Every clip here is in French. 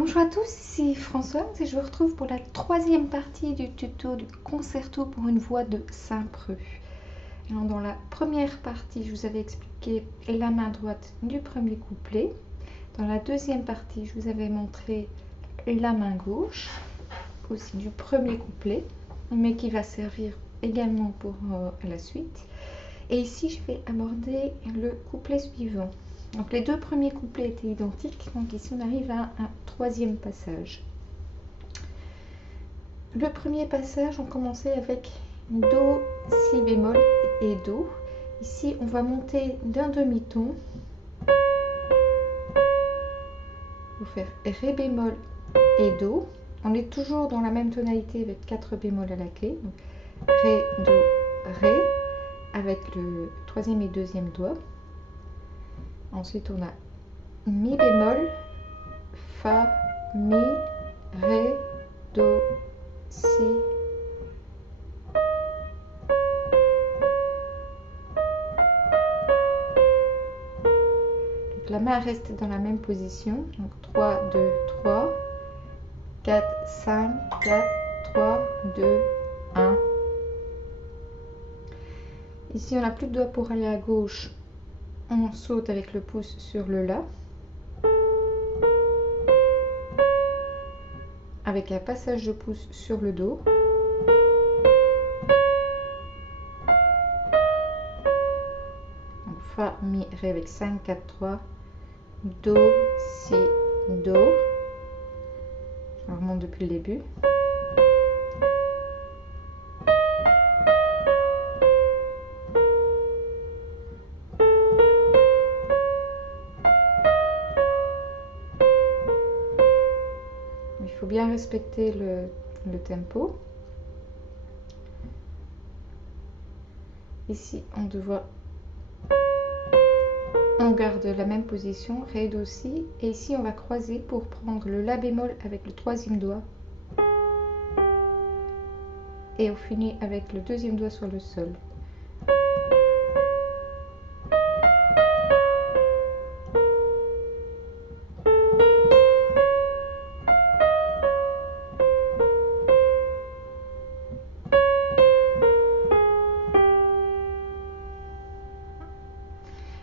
Bonjour à tous, ici Françoise et je vous retrouve pour la troisième partie du tuto du concerto pour une voix de Saint-Preux. Alors, dans la première partie, je vous avais expliqué la main droite du premier couplet. Dans la deuxième partie, je vous avais montré la main gauche, aussi du premier couplet, mais qui va servir également pour la suite. Et ici, je vais aborder le couplet suivant. Donc les deux premiers couplets étaient identiques, donc ici on arrive à un troisième passage. Le premier passage, on commençait avec Do, Si bémol et Do. Ici, on va monter d'un demi-ton pour faire Ré bémol et Do. On est toujours dans la même tonalité avec 4 bémols à la clé. Donc, Ré, Do, Ré, avec le troisième et deuxième doigt. Ensuite, on a Mi bémol, Fa, Mi, Ré, Do, Si. Donc, la main reste dans la même position. Donc 3, 2, 3, 4, 5, 4, 3, 2, 1. Ici, on n'a plus de doigt pour aller à gauche. On saute avec le pouce sur le La, avec un passage de pouce sur le Do. Donc, Fa, Mi, Ré avec 5, 4, 3, Do, Si, Do. Je remonte depuis le début. Il faut bien respecter le tempo. Ici, on garde la même position, Ré, Do, Si. Et ici, on va croiser pour prendre le La bémol avec le troisième doigt. Et on finit avec le deuxième doigt sur le Sol.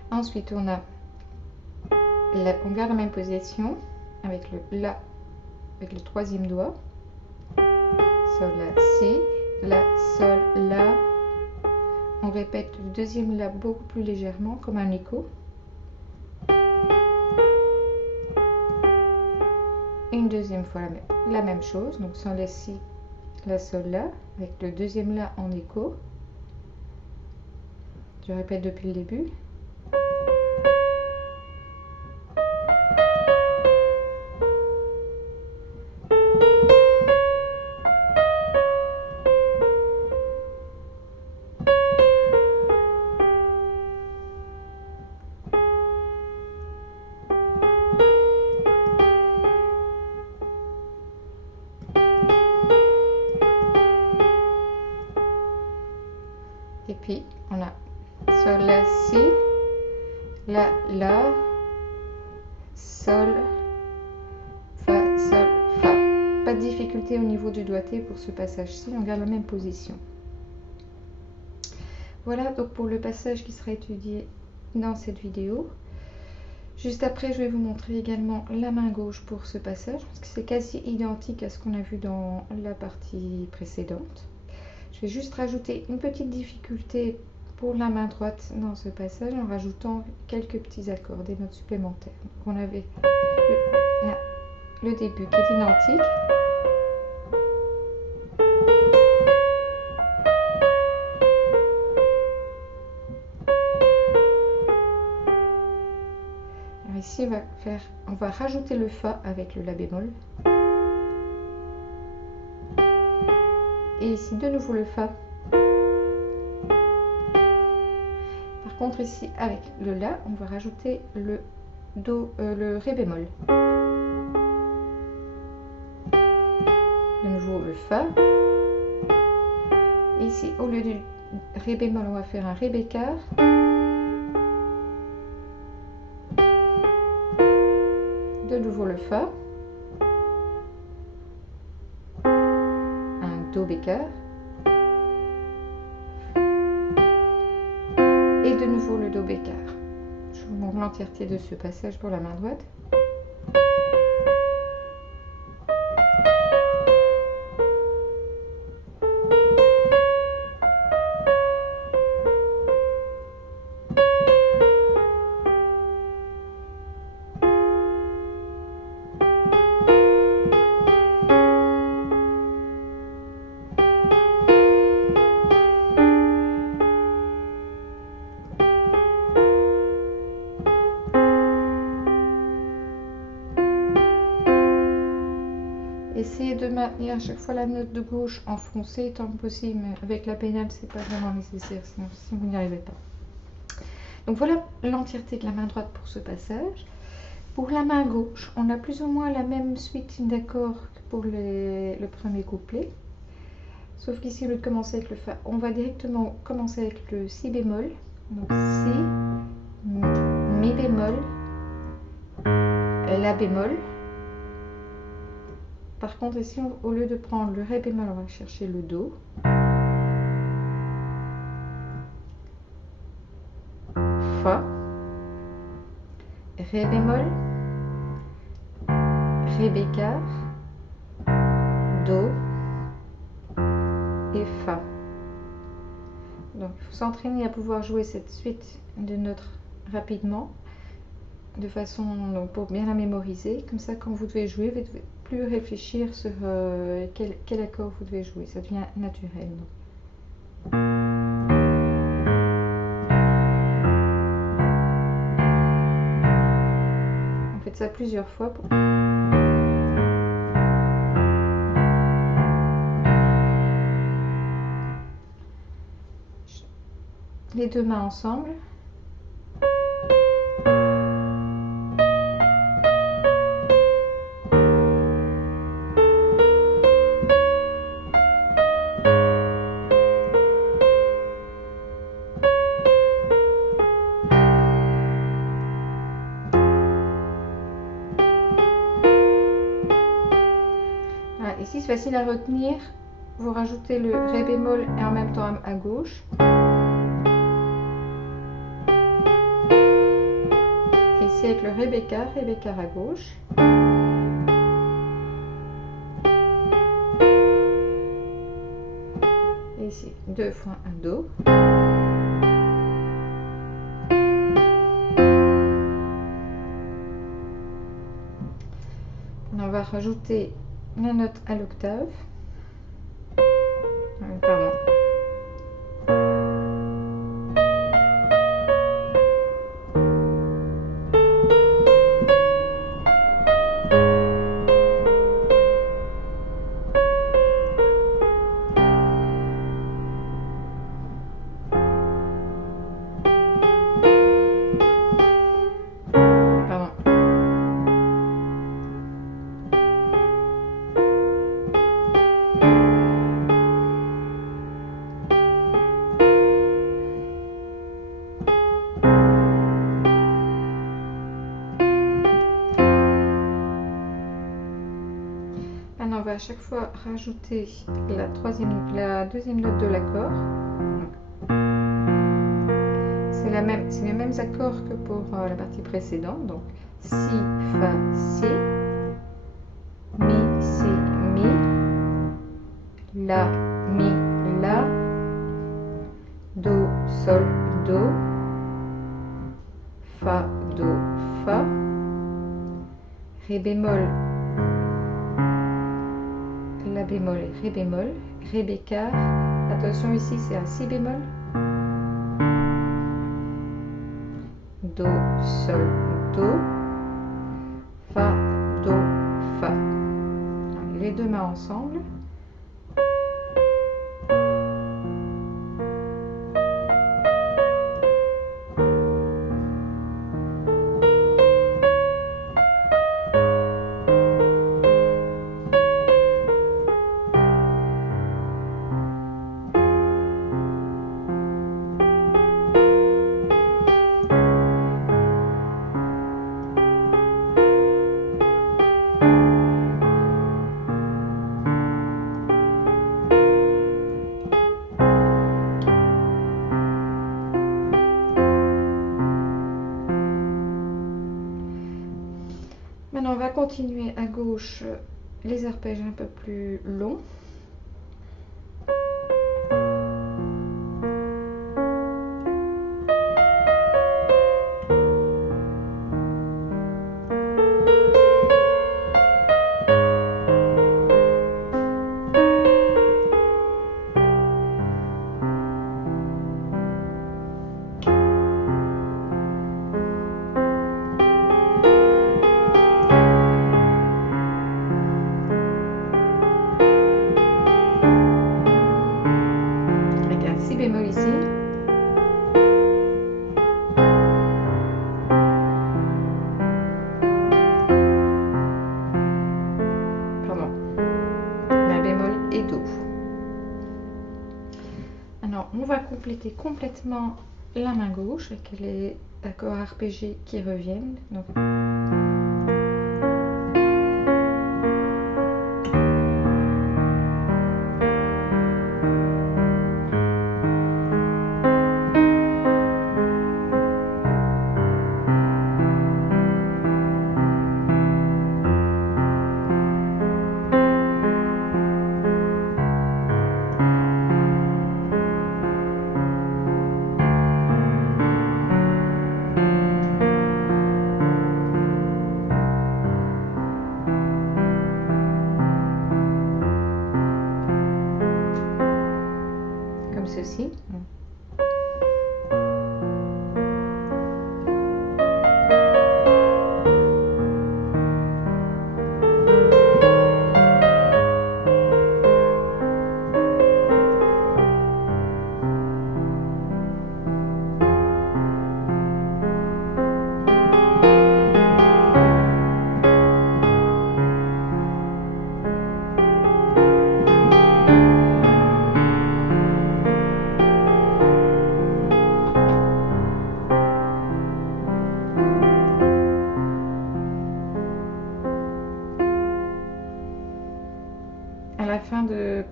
Ensuite, on garde la même position avec le La, avec le troisième doigt. Sol, La, Si, La, Sol, La. On répète le deuxième La beaucoup plus légèrement, comme un écho. Une deuxième fois la même chose, donc Sol, La, Si, La, Sol, La, avec le deuxième La en écho. Je répète depuis le début. Et puis, on a Sol, La, Si, La, La, Sol, Fa, Sol, Fa. Pas de difficulté au niveau du doigté pour ce passage-ci, on garde la même position. Voilà donc pour le passage qui sera étudié dans cette vidéo. Juste après, je vais vous montrer également la main gauche pour ce passage, parce que c'est quasi identique à ce qu'on a vu dans la partie précédente. Je vais juste rajouter une petite difficulté pour la main droite dans ce passage en rajoutant quelques petits accords, des notes supplémentaires. Donc on avait le début qui est identique. Alors ici, on va rajouter le Fa avec le La bémol. Et ici, de nouveau le Fa. Par contre, ici, avec le La, on va rajouter le Ré bémol. De nouveau le Fa. Et ici, au lieu du Ré bémol, on va faire un Ré bécard. De nouveau le Fa. Do bécard. Et de nouveau le Do bécard. Je vous montre l'entièreté de ce passage pour la main droite. Essayez de maintenir à chaque fois la note de gauche enfoncée tant que possible, mais avec la pédale, c'est pas vraiment nécessaire, sinon si vous n'y arrivez pas. Donc voilà l'entièreté de la main droite pour ce passage. Pour la main gauche, on a plus ou moins la même suite d'accords que pour le premier couplet. Sauf qu'ici, au lieu de commencer avec le Fa, on va directement commencer avec le Si bémol. Donc Si, Mi bémol, La bémol. Par contre, ici, au lieu de prendre le Ré bémol, on va chercher le Do. Fa. Ré bémol. Ré bécard. Do. Et Fa. Donc, il faut s'entraîner à pouvoir jouer cette suite de notes rapidement, de façon donc, pour bien la mémoriser. Comme ça, quand vous devez jouer, vous ne devez plus réfléchir sur quel accord vous devez jouer. Ça devient naturel. On fait ça plusieurs fois. Les deux mains ensemble. Voilà, ici c'est facile à retenir. Vous rajoutez le Ré bémol et en même temps à gauche. Ici avec le Ré bécard à gauche. Et ici, 2 fois un Do. On va rajouter la note à l'octave. Pardon. On va à chaque fois rajouter la deuxième note de l'accord. C'est les mêmes accords que pour la partie précédente. Donc Si, Fa, Si, Mi, Si, Mi, La, Mi, La, Do, Sol, Do, Fa, Do, Fa, Ré bémol, La bémol et Ré bémol, Ré bécard. Attention ici c'est un Si bémol, Do, Sol, Do, Fa, Do, Fa. Les deux mains ensemble. va continuer à gauche les arpèges un peu plus longs. Bémol ici. Pardon. La bémol et do. Alors, on va compléter complètement la main gauche avec les accords arpégés qui reviennent. Donc, comme ceci. À la fin de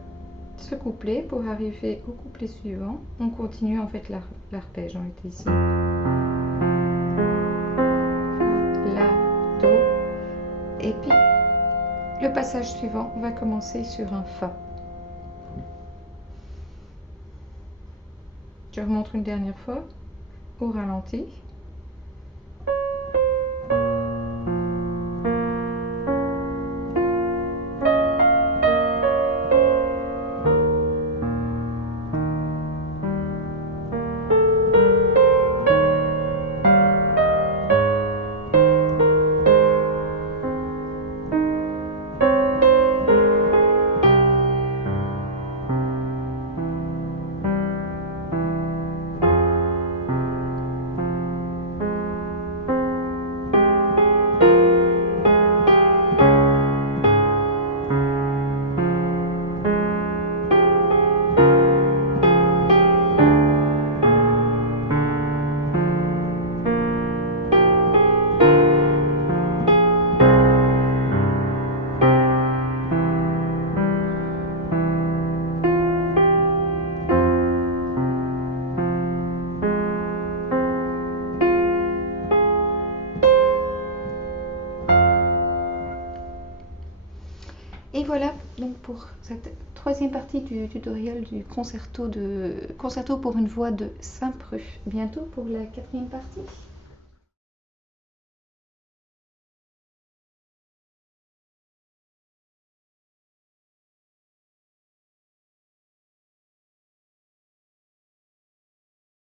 ce couplet, pour arriver au couplet suivant, on continue en fait l'arpège. On était ici. La, do. Et puis, le passage suivant, on va commencer sur un fa. Je remonte une dernière fois au ralenti. Et voilà donc pour cette troisième partie du tutoriel du concerto pour une voix de Saint-Preux. Bientôt pour la quatrième partie.